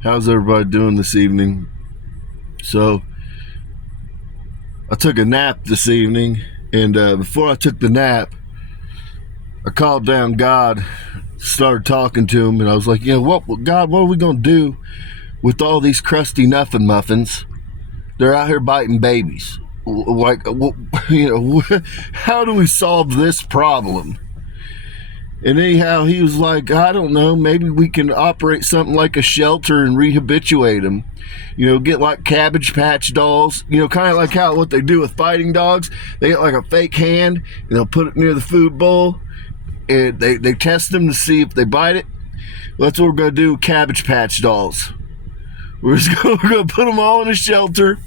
How's everybody doing this evening? So, I took a nap this evening, and before I took the nap, I called down God, started talking to him, and I was like, what, God, what are we going to do with all these crusty nothing muffins? They're out here biting babies. Like, how do we solve this problem? And anyhow, he was like, I don't know, maybe we can operate something like a shelter and rehabilitate them. Get like Cabbage Patch dolls, kind of like what they do with fighting dogs. They get like a fake hand, and they'll put it near the food bowl, and they test them to see if they bite it. Well, that's what we're going to do with Cabbage Patch dolls. We're going to put them all in a shelter,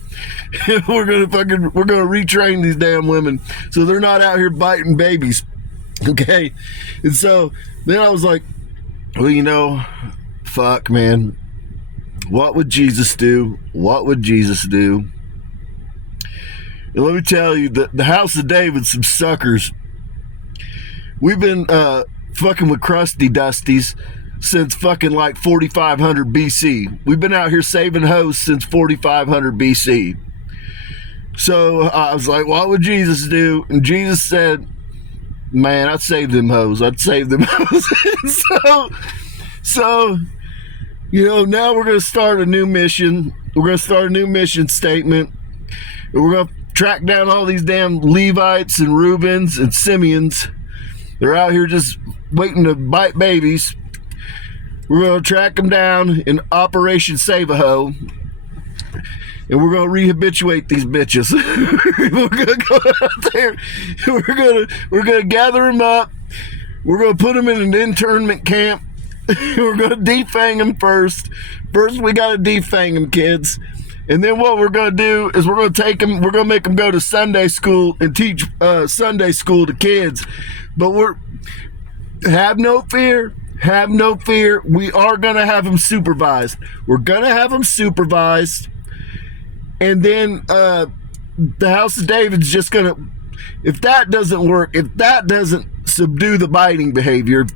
and we're going to retrain these damn women so they're not out here biting babies. Okay, and so then I was like, well, fuck, man. What would Jesus do? What would Jesus do? And let me tell you, the House of David, some suckers. We've been fucking with crusty dusties since fucking like 4500 BC. We've been out here saving hoes since 4500 BC. So I was like, what would Jesus do? And Jesus said, man, I'd save them hoes. I'd save them hoes. so, now we're going to start a new mission. We're going to start a new mission statement. And we're going to track down all these damn Levites and Reubens and Simeons. They're out here just waiting to bite babies. We're going to track them down in Operation Save a Hoe. And we're going to rehabilitate these bitches. We're going to go out there. We're going to gather them up. We're going to put them in an internment camp. We're going to defang them first. First, we got to defang them, kids. And then what we're going to do is we're going to take them. We're going to make them go to Sunday school and teach Sunday school to kids. But have no fear. Have no fear. We are going to have them supervised. We're going to have them supervised. And then the House of David's just going to, if that doesn't work, if that doesn't subdue the biting behavior,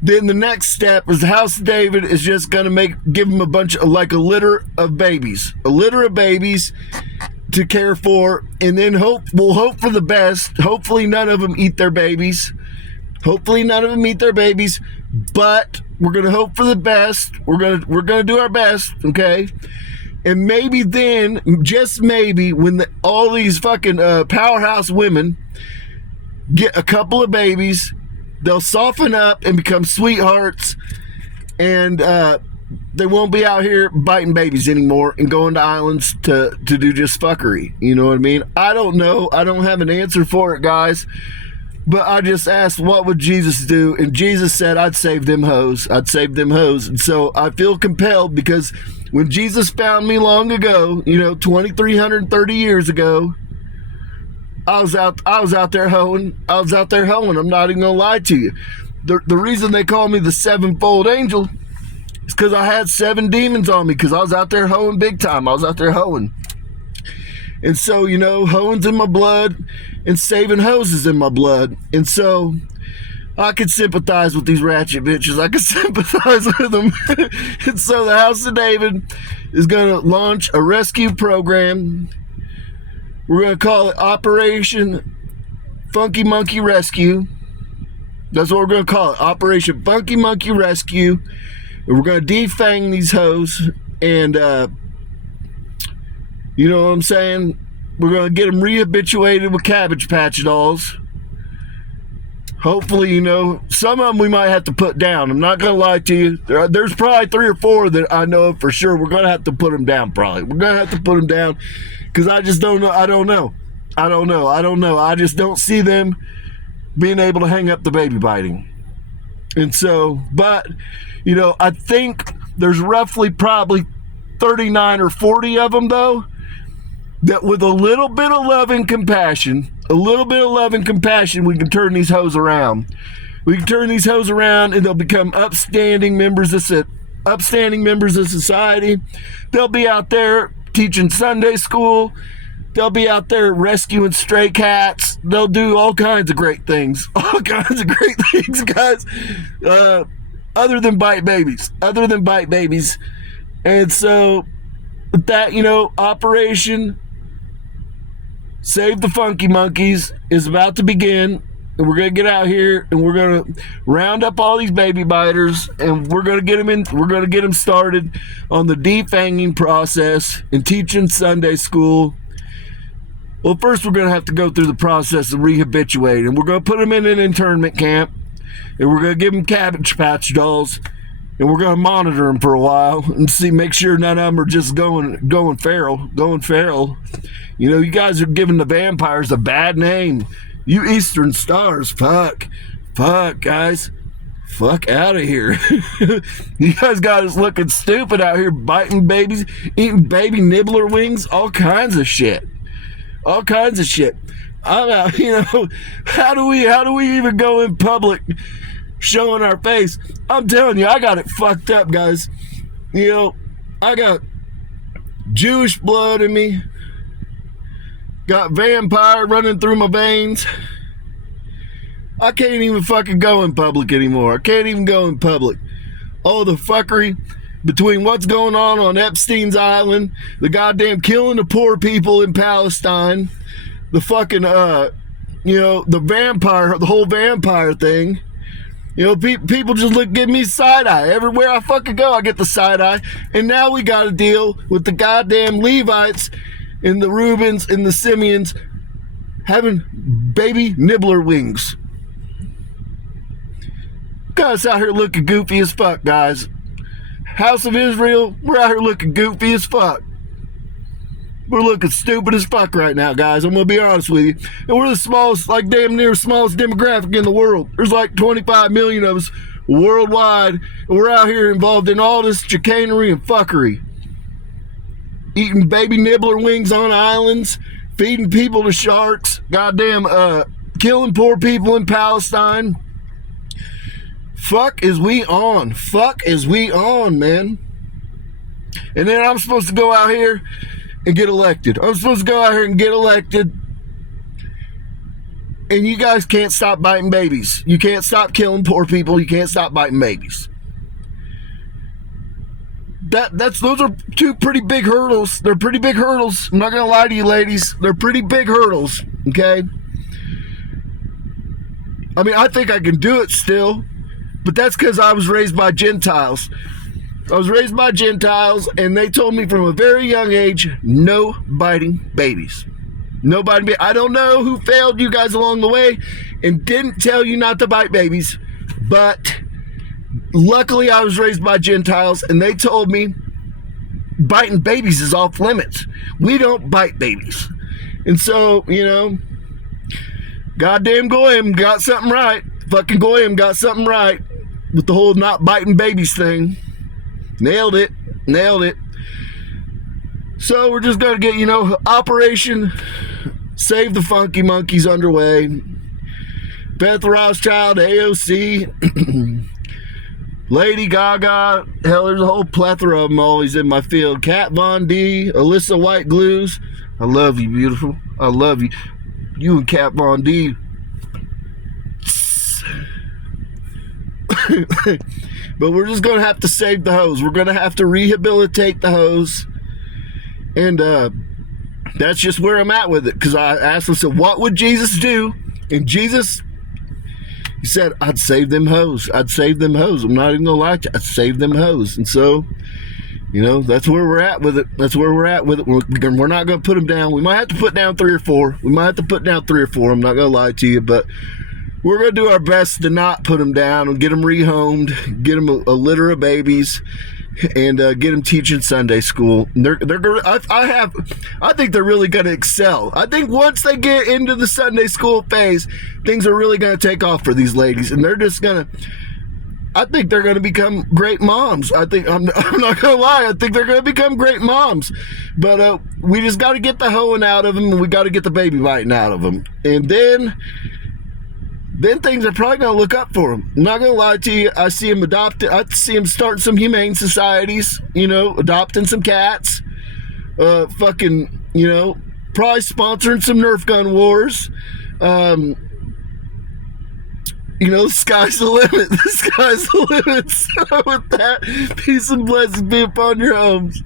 then the next step is the House of David is just going to give them a litter of babies. A litter of babies to care for, and then we'll hope for the best. Hopefully none of them eat their babies. Hopefully none of them eat their babies, but we're going to hope for the best. We're going to do our best, okay? And maybe then, just maybe, when all these fucking powerhouse women get a couple of babies, they'll soften up and become sweethearts, and they won't be out here biting babies anymore and going to islands to do just fuckery. You know what I mean? I don't know. I don't have an answer for it, guys. But I just asked, what would Jesus do? And Jesus said, I'd save them hoes. I'd save them hoes. And so I feel compelled because when Jesus found me long ago, 2,330 years ago, I was out there hoeing. I'm not even gonna lie to you. The reason they call me the sevenfold angel is because I had 7 demons on me because I was out there hoeing big time. I was out there hoeing. And so, hoeing's in my blood and saving hoes is in my blood. And so I could sympathize with these ratchet bitches. I could sympathize with them. And so the House of David is going to launch a rescue program. We're going to call it Operation Funky Monkey Rescue. That's what we're going to call it. Operation Funky Monkey Rescue. And we're going to defang these hoes. And, you know what I'm saying? We're going to get them rehabilitated with Cabbage Patch dolls. Hopefully, some of them we might have to put down. I'm not going to lie to you. There's probably 3 or 4 that I know for sure. We're going to have to put them down probably. We're going to have to put them down because I just don't know. I don't know. I just don't see them being able to hang up the baby biting. And so, but, I think there's roughly probably 39 or 40 of them, though, that with a little bit of love and compassion, we can turn these hoes around. We can turn these hoes around and they'll become upstanding members of society. They'll be out there teaching Sunday school. They'll be out there rescuing stray cats. They'll do all kinds of great things. All kinds of great things, guys. other than bite babies. And so that, Operation Save the Funky Monkeys is about to begin. And we're going to get out here and we're going to round up all these baby biters and we're going to get them started on the defanging process and teaching Sunday school. Well, first we're going to have to go through the process of rehabilitating, and we're going to put them in an internment camp, and we're going to give them Cabbage Patch dolls, and we're going to monitor them for a while and make sure none of them are just going feral. You guys are giving the vampires a bad name. You Eastern Stars, fuck, guys. Fuck out of here. You guys got us looking stupid out here, biting babies, eating baby nibbler wings, all kinds of shit. I'm out, how do we even go in public showing our face? I'm telling you, I got it fucked up, guys. I got Jewish blood in me, got vampire running through my veins. I can't even fucking go in public anymore. Oh, the fuckery between what's going on Epstein's Island, the goddamn killing the poor people in Palestine, the fucking, the whole vampire thing. People just give me side eye. Everywhere I fucking go, I get the side eye. And now we got to deal with the goddamn Levites and the Reubens and the Simeons having baby nibbler wings. Got us out here looking goofy as fuck, guys. House of Israel, we're out here looking goofy as fuck. We're looking stupid as fuck right now, guys. I'm gonna be honest with you. And we're the smallest, damn near smallest demographic in the world. There's 25 million of us worldwide, and we're out here involved in all this chicanery and fuckery. Eating baby nibbler wings on islands, feeding people to sharks, goddamn, killing poor people in Palestine. Fuck is we on, man. And then I'm supposed to go out here and get elected. And you guys can't stop biting babies. You can't stop killing poor people. You can't stop biting babies. Those are two pretty big hurdles. They're pretty big hurdles. I'm not gonna lie to you, ladies. They're pretty big hurdles, okay? I mean, I think I can do it still. But that's because I was raised by Gentiles. And they told me from a very young age, no biting babies. No biting babies. I don't know who failed you guys along the way and didn't tell you not to bite babies. But luckily I was raised by Gentiles and they told me biting babies is off limits. We don't bite babies. And so, goddamn Goyim got something right. Fucking Goyim got something right with the whole not biting babies thing. Nailed it. So we're just gonna get, Operation Save the Funky Monkeys underway. Beth Rothschild, AOC, Lady Gaga, hell, there's a whole plethora of them always in my field. Kat Von D, Alyssa White Glues. I love you, beautiful. I love you. You and Kat Von D. But we're just gonna have to save the hose. We're gonna have to rehabilitate the hose, and that's just where I'm at with it. Because I asked him, said, what would Jesus do? And Jesus, he said, I'd save them hose. I'm not even gonna lie to you. I'd save them hose. And so, that's where we're at with it. We're not gonna put them down. We might have to put down 3 or 4. I'm not gonna lie to you, but we're going to do our best to not put them down and get them rehomed, get them a litter of babies, and get them teaching Sunday school. They're I think they're really going to excel. I think once they get into the Sunday school phase, things are really going to take off for these ladies, and I think they're going to become great moms. I'm not going to lie. I think they're going to become great moms. But we just got to get the hoeing out of them, and we got to get the baby biting out of them. And then things are probably going to look up for them. I'm not going to lie to you. I see them adopted. I see them starting some humane societies, adopting some cats. Probably sponsoring some Nerf gun wars. you know, the sky's the limit. The sky's the limit. So with that, peace and blessings be upon your homes.